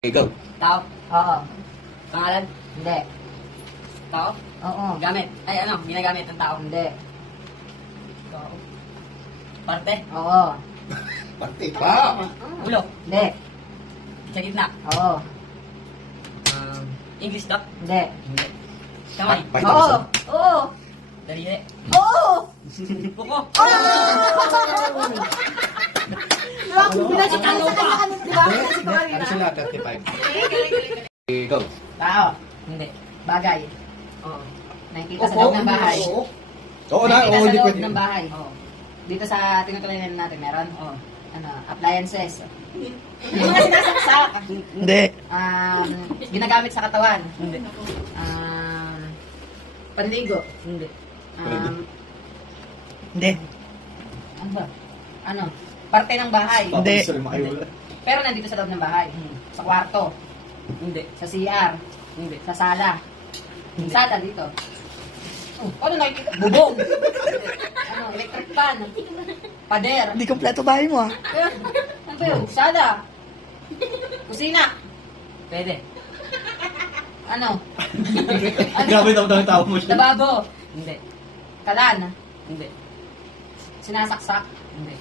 Okay, go. Tao? Oo. Pangalan? Hindi. Tao? Oo. Gamit? Ay ano, ginagamit ng tao? Hindi. Tao? Parte? Oo. Pati pa. Ulo? Hindi. Sa gitna? Oo. English doc? Hindi. Hindi. Kamay? Bite Oo. ako. Oo. Daliri? Oo. Buko? Pinasok Ano pa? Di ba? Ano sila? 35. Okay, go. Tao. Hindi. Bagay. Oo. Nakikita sa loob ng bahay. Oo na, Nakikita oo, sa hindi loob pwede. ng bahay. Oo. Dito sa tinutuloy natin meron. Oo. Ano, appliances. Yung mga sinasaksak. Hindi. Ginagamit sa katawan. Hindi. Panligo. Hindi. Hindi. Ano ba? Ano? Parte ng bahay. Hindi. Pero nandito sa loob ng bahay. Sa kwarto. Hindi. Sa CR. Hindi. Sa sala. Yung sala dito. Ano nakikita? Bubong. Ano? Electric fan. Pader. Hindi kompleto bahay mo ah. Ano ba yun? Sala. Kusina. Pwede. Ano? Grabe daw ng tao mo siya. Lababo. Hindi. Kalan. Hindi. Sinasaksak. Hindi.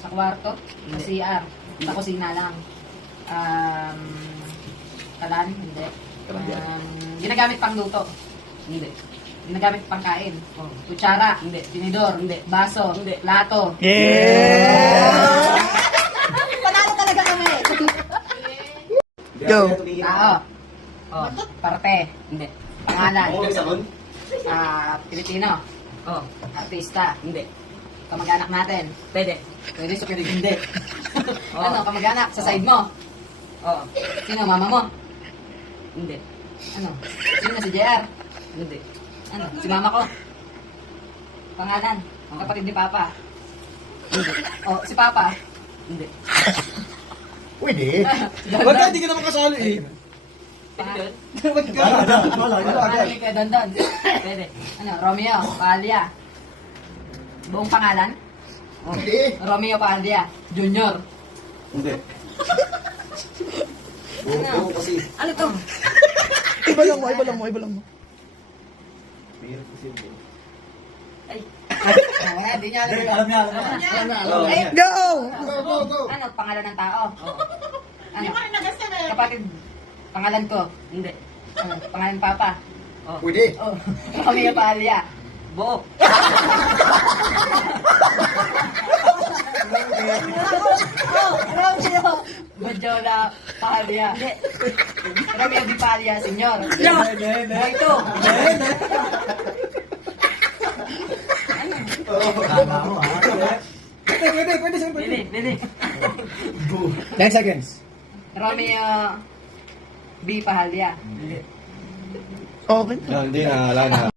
Sa kwarto. Sa Hindi. CR. Sa kusina lang. Kalan. Hindi. Ginagamit pang luto. Hindi. Ginagamit pang kain. Oo. Kutsara. Hindi. Tinidor. Hindi. Baso. Hindi. Plato. Yeah! Panalo talaga kami. Go. Tao. Oo. Parte. Hindi. Pangalan. sabon? Pilipino. Oo. Artista. Hindi. Kamag-anak natin. Pwede. Pwede sa pwede hindi. Oo. Ano, kamag-anak sa side mo? Oo. Sino, mama mo? Hindi. Ano? Sino si JR? Hindi. Ano? Si mama ko? Pangalan? Kapatid ni Papa? Hindi. O, si Papa? Hindi. Pwede. Si Don Ba't Don? hindi ka naman kasali eh? Pwede doon? Ba't ka? Pangalan ni Kuya Don Don? Pwede. Ano? Romeo? Paalia? Buong pangalan? Hindi. Romeo Paalia? Junior? Hindi. Ano? kasi. Ano to? Iba lang mo, iba lang mo, iba lang mo. Ay. Hindi niya alam. Alam niya. Eh, Go! Go, go. ano? Pangalan ng tao? Oo. Ano? Kapatid? Pangalan ko? Hindi. Ano? Pangalan ng Papa? Oo. Pwede. Oh, Romeo Paalia? Buo. Romeo Bajola Paalia. Hindi. Romeo Di Paalia, senyor. Ito. Tama mo ha. Pwede. Pwede. Pwede. 10 seconds. Romeo B. Paalia. Hindi. Okay. Hindi na, wala na.